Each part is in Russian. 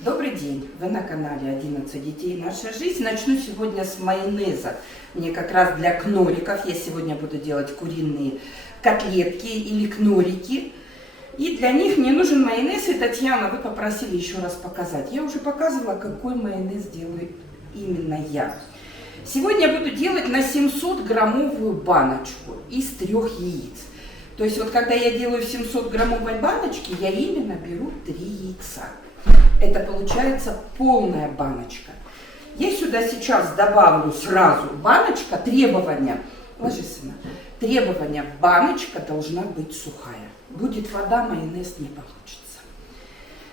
Добрый день! Вы на канале 11 детей. Наша жизнь. Начну сегодня с майонеза. Мне как раз для кноликов. Я сегодня буду делать куриные котлетки или кнолики. И для них мне нужен майонез. И, Татьяна, вы попросили еще раз показать. Я уже показывала, какой майонез делаю именно я. Сегодня я буду делать на 700-граммовую баночку из 3 яиц. То есть вот когда я делаю в 700-граммовой баночке, я именно беру 3 яйца. Это получается полная баночка. Я сюда сейчас добавлю сразу баночка, требования. Ложись, сына. Требования: баночка должна быть сухая. Будет вода, майонез не получится.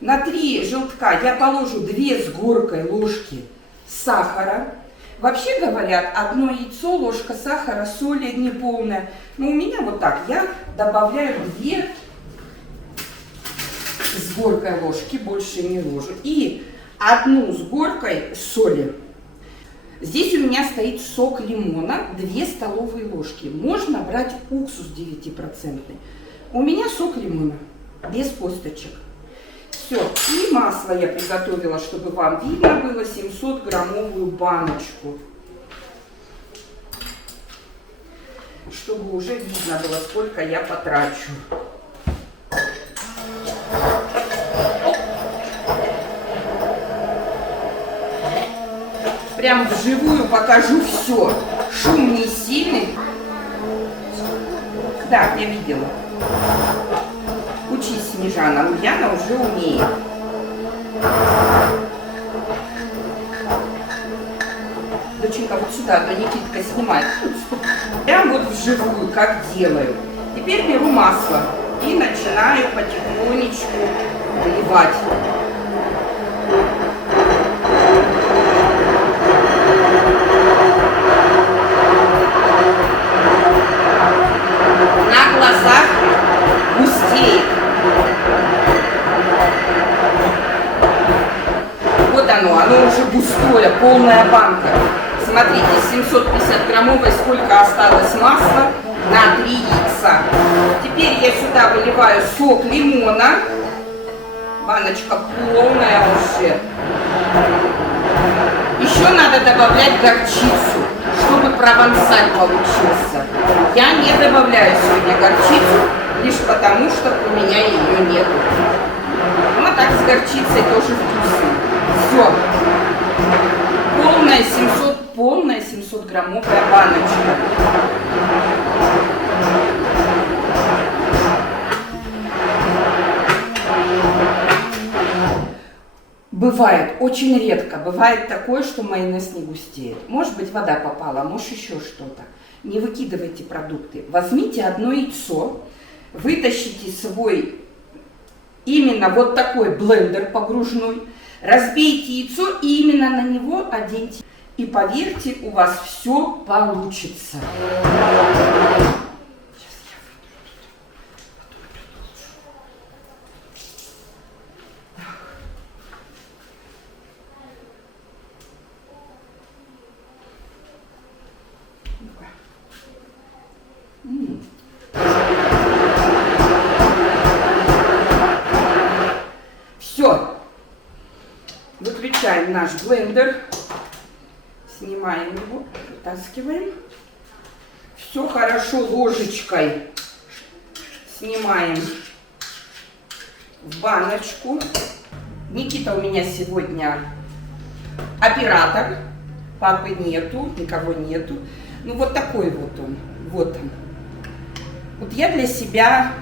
На 3 желтка я положу 2 с горкой ложки сахара. Вообще говорят, одно яйцо, ложка сахара, соли неполная. Но у меня вот так, я добавляю 2 с горкой ложки, больше не ложу. И 1 с горкой соли. Здесь у меня стоит сок лимона, 2 столовые ложки. Можно брать уксус 9%. У меня сок лимона, без косточек. Все, и масло я приготовила, чтобы вам видно было, 700-граммовую баночку. Чтобы уже видно было, сколько я потрачу. Прям вживую покажу все. Шум не сильный. Да, я видела. Учись, Снежана, Ульяна уже умеет. Доченька, вот сюда, то Никитка снимает. Прям вот вживую, как делаю. Теперь беру масло и начинаю потихонечку выливать. На глазах густеет. Вот оно уже густое, полная банка. Смотрите, 750-граммовой сколько осталось масла на 3 яйца. Теперь я сюда выливаю сок лимона. Баночка полная уже. Еще надо добавлять горчицу, чтобы провансаль получился. Я не добавляю сегодня горчицу, лишь потому, что у меня ее нет. Ну а так с горчицей тоже вкусно. Все. Полная 700-граммовая баночка. Бывает, очень редко, бывает такое, что майонез не густеет. Может быть, вода попала, может еще что-то. Не выкидывайте продукты. Возьмите 1 яйцо, вытащите свой именно вот такой блендер погружной, разбейте яйцо и именно на него оденьте. И поверьте, у вас все получится. Все. Выключаем наш блендер. Снимаем его, вытаскиваем. Все хорошо ложечкой снимаем в баночку. Никита у меня сегодня оператор. Папы нету, никого нету. Ну вот такой вот он. Вот он. Вот я для себя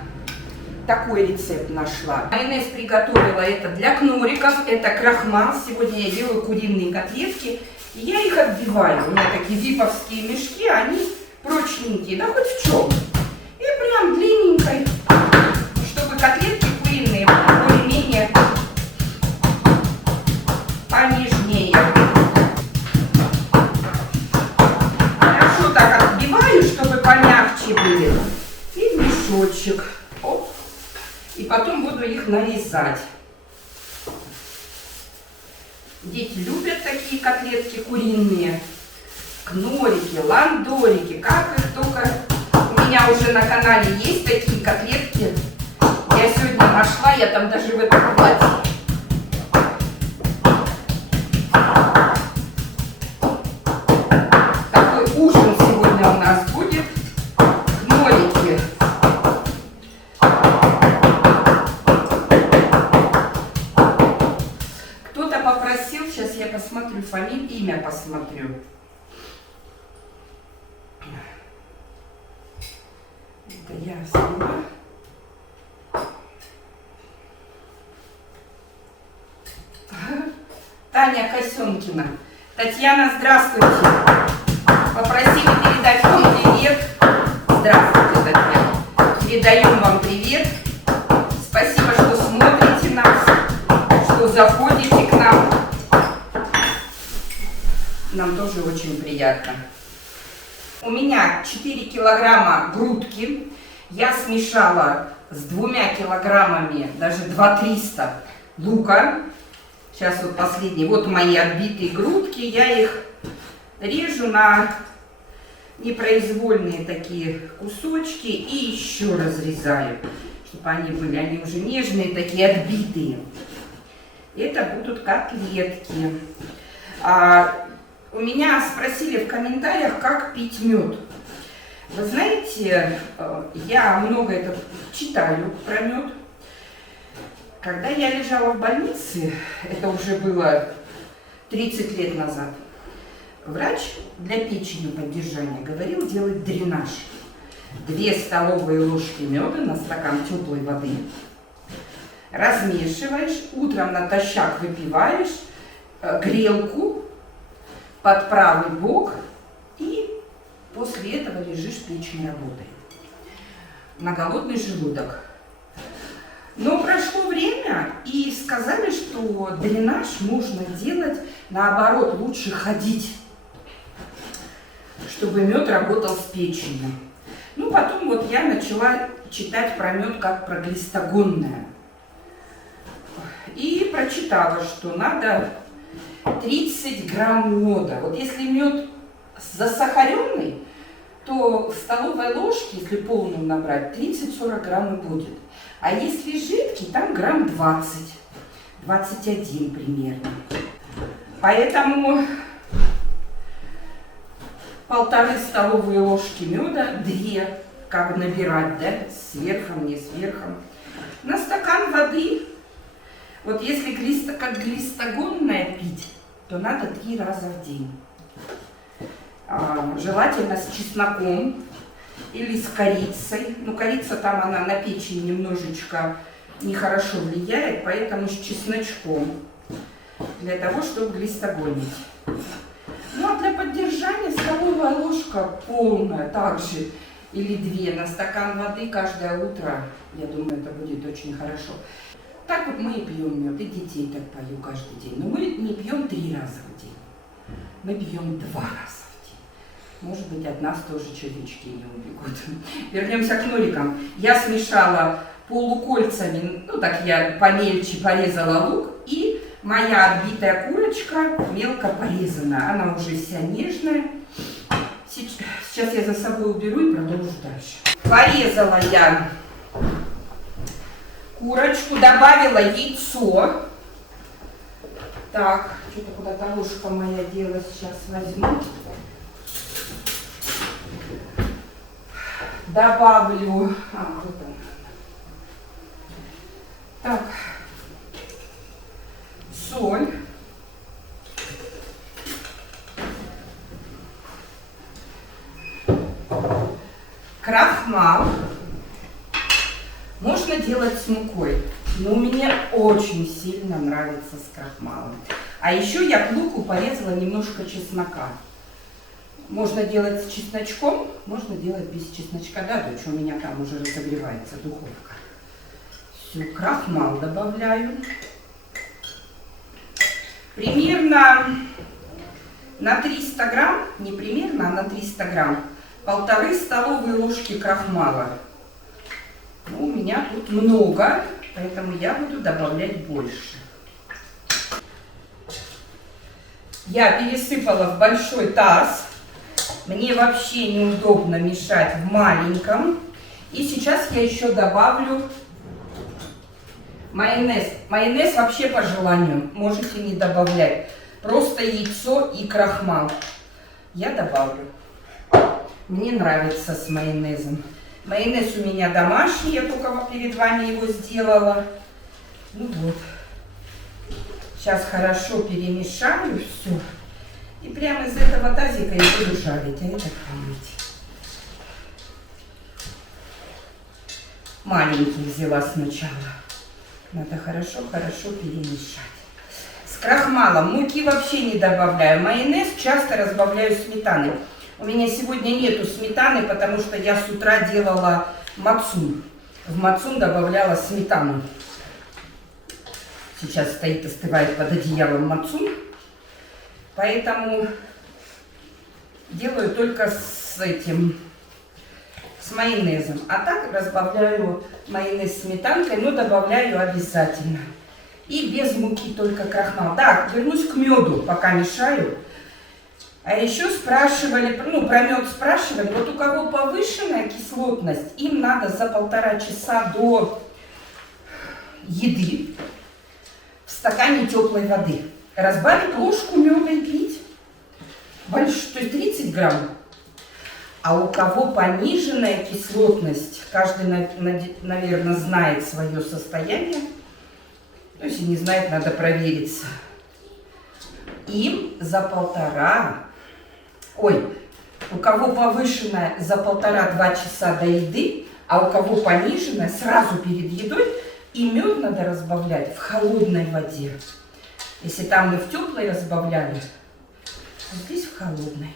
такой рецепт нашла. Майонез приготовила это для кноликов. Это крахмал. Сегодня я делаю куриные котлетки. И я их отбиваю. У меня такие виповские мешки, они прочненькие. Да хоть в чем. И прям длинненькой, чтобы котлетки куриные более-менее понежнее. Хорошо так отбиваю, чтобы помягче были. И в мешочек. Оп. И потом буду их нарезать. Дети любят такие котлетки куриные, кнолики, ландорики, как их только. У меня уже на канале есть такие котлетки. Я сегодня нашла, я там даже в этом платье кто-то попросил, сейчас я посмотрю фамилию, имя посмотрю. Это я сама. Таня Косенкина. Татьяна, здравствуйте. Попросили передать вам привет. Здравствуйте, Татьяна. Передаем вам привет. Спасибо, что смотрите нас, что заходите к нам. Нам тоже очень приятно. У меня 4 килограмма грудки. Я смешала с 2 килограммами, даже 2-300 лука. Сейчас вот последние, вот мои отбитые грудки. Я их режу на непроизвольные такие кусочки и еще разрезаю, чтобы они были, они уже нежные, такие отбитые. Это будут котлетки. У меня спросили в комментариях, как пить мед. Вы знаете, я много это читаю про мед. Когда я лежала в больнице, это уже было 30 лет назад, врач для печени поддержания говорил делать дренаж. 2 столовые ложки меда на стакан теплой воды. Размешиваешь, утром натощак выпиваешь, грелку под правый бок, и после этого лежишь, печень работает. На голодный желудок. Но прошло время, и сказали, что дренаж нужно делать, наоборот, лучше ходить, чтобы мед работал с печенью. Ну, потом вот я начала читать про мед как про глистогонное. И прочитала, что надо 30 грамм меда. Вот если мед засахаренный, то в столовой ложке, если полную набрать, 30-40 грамм и будет. А если жидкий, там грамм 20, 21 примерно. Поэтому 1,5 столовые ложки меда, 2, как набирать, да, сверхом, не сверхом. На стакан воды, вот если как глистогонное пить, то надо 3 раза в день. Желательно с чесноком или с корицей. Ну, корица там, она на печень немножечко нехорошо влияет, поэтому с чесночком, для того, чтобы глистогонить. Ну, а для поддержания столовая ложка полная, также, или 2 на стакан воды каждое утро. Я думаю, это будет очень хорошо. Так вот мы и пьем мед, и детей так пою каждый день. Но мы не пьем 3 раза в день, мы пьем 2 раза. Может быть, от нас тоже червячки не убегут. Вернемся к норикам. Я смешала полукольцами, ну так я помельче порезала лук, и моя отбитая курочка мелко порезана. Она уже вся нежная. Сейчас я за собой уберу и продолжу дальше. Порезала я курочку, добавила яйцо. Так, что-то куда-то ложка моя делась, сейчас возьму. Добавлю, вот он. Так, соль, крахмал. Можно делать с мукой, но мне очень сильно нравится с крахмалом. А еще я к луку порезала немножко чеснока. Можно делать с чесночком, можно делать без чесночка. Да, дочь, у меня там уже разогревается духовка. Все, крахмал добавляю. Примерно на 300 грамм, не примерно, а на 300 грамм, 1,5 столовые ложки крахмала. Ну, у меня тут много, поэтому я буду добавлять больше. Я пересыпала в большой таз. Мне вообще неудобно мешать в маленьком. И сейчас я еще добавлю майонез. Майонез вообще по желанию. Можете не добавлять. Просто яйцо и крахмал. Я добавлю. Мне нравится с майонезом. Майонез у меня домашний. Я только перед вами его сделала. Ну вот. Сейчас хорошо перемешаю все. И прямо из этого тазика я буду жарить, а это хранить. Маленький взяла сначала. Надо хорошо перемешать. С крахмалом муки вообще не добавляю. Майонез часто разбавляю сметаной. У меня сегодня нету сметаны, потому что я с утра делала мацун. В мацун добавляла сметану. Сейчас стоит, остывает под одеялом мацун. Поэтому делаю только с майонезом. А так разбавляю майонез сметанкой, но добавляю обязательно. И без муки только крахмал. Да, вернусь к меду, пока мешаю. А еще спрашивали, про мед спрашивали, вот у кого повышенная кислотность, им надо за 1,5 часа до еды в стакане теплой воды разбавить ложку меда и пить. Больше, то есть 30 грамм. А у кого пониженная кислотность, каждый, наверное, знает свое состояние. Ну, если не знает, надо провериться. Им за 1,5, у кого повышенная за 1,5-2 часа до еды, а у кого пониженная сразу перед едой, и мед надо разбавлять в холодной воде. Если там мы в теплой разбавляли, то здесь в холодной.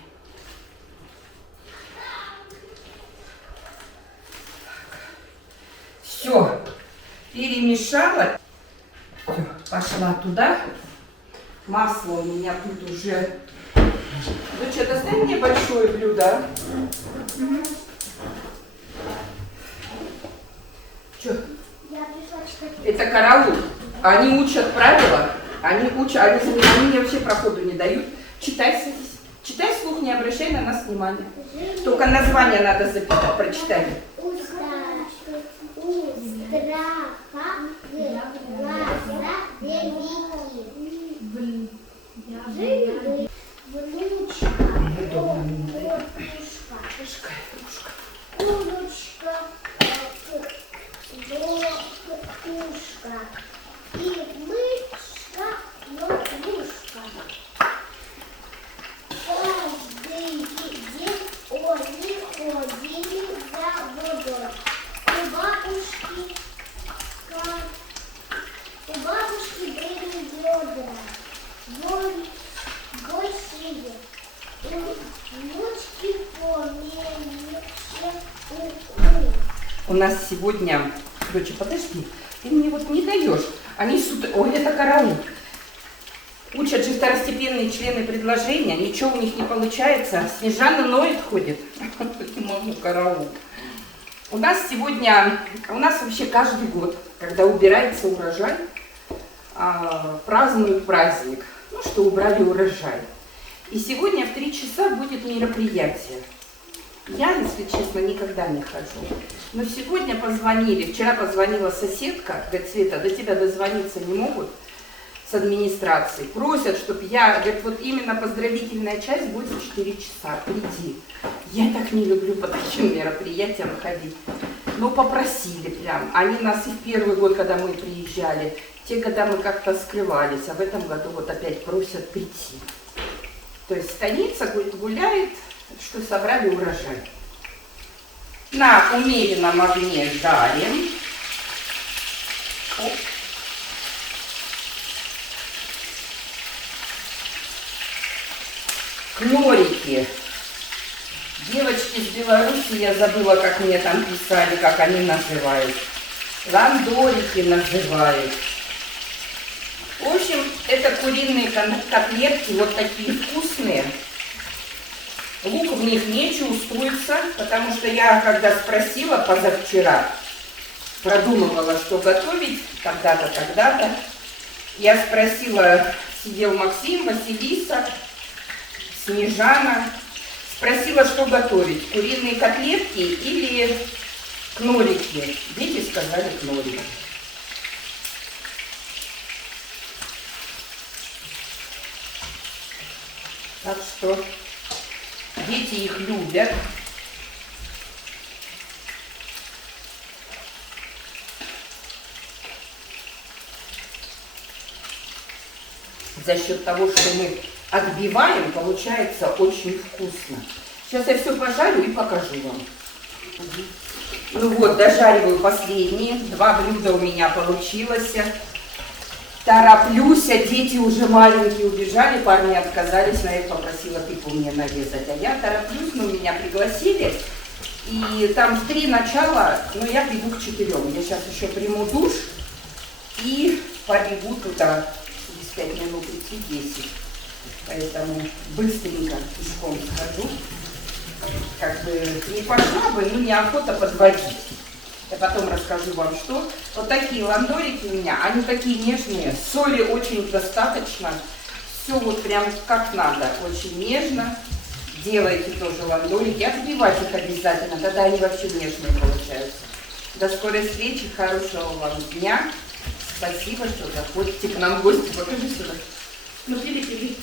Все, перемешала. Все, пошла туда. Масло у меня тут уже. Ну что, достань мне большое блюдо. Что? Это караул. Они учат правила. Они мне вообще проходу не дают. Читай, садись. Читай вслух, не обращай на нас внимания. Только название надо записать, прочитай. У нас сегодня, доча, подожди, ты мне вот не даешь. Они ой, это караул. Учат же второстепенные члены предложения, ничего у них не получается. Снежана ноет, ходит. Не могу, караул. У нас вообще каждый год, когда убирается урожай, празднуют праздник. Ну, что убрали урожай. И сегодня в 3 часа будет мероприятие. Я, если честно, никогда не хожу. Но сегодня позвонили, вчера позвонила соседка, говорит, Света, до тебя дозвониться не могут с администрации. Просят, чтобы я, говорит, вот именно поздравительная часть будет в 4 часа, приди. Я так не люблю по таким мероприятиям ходить. Но попросили прям. Они нас и в первый год, когда мы приезжали, те года мы как-то скрывались, а в этом году вот опять просят прийти. То есть станица гуляет, что собрали урожай. На умеренном огне жарим. Оп. Кнорики. Девочки из Беларуси, я забыла, как мне там писали, как они называют. Ландорики называют. В общем, это куриные котлетки, вот такие вкусные. Лук в них не чувствуется, потому что я, когда спросила позавчера, продумывала, что готовить, когда-то, тогда-то, я спросила, сидел Максим, Василиса, Снежана, спросила, что готовить, куриные котлетки или кнолики. Дети сказали кнолики. Так что дети их любят. за счет того, что мы отбиваем, получается очень вкусно. Сейчас я все пожарю и покажу вам. Ну вот, дожариваю последние. 2 блюда у меня получилось. Тороплюсь, дети уже маленькие убежали, парни отказались, но я их попросила пипу мне нарезать. А я тороплюсь, но меня пригласили. И там в 3 начала, но я приду к 4. Я сейчас еще приму душ и побегу туда. Через 5 минут идти 10. Поэтому быстренько пешком схожу. Как бы не пошла бы, но неохота подводить. Я потом расскажу вам, что. Вот такие ландорики у меня, они такие нежные, соли очень достаточно. Все вот прям как надо, очень нежно. Делайте тоже ландорики, отбивать их обязательно, тогда они вообще нежные получаются. До скорой встречи, хорошего вам дня. Спасибо, что заходите к нам в гости. Покажи сюда. Ну, пили.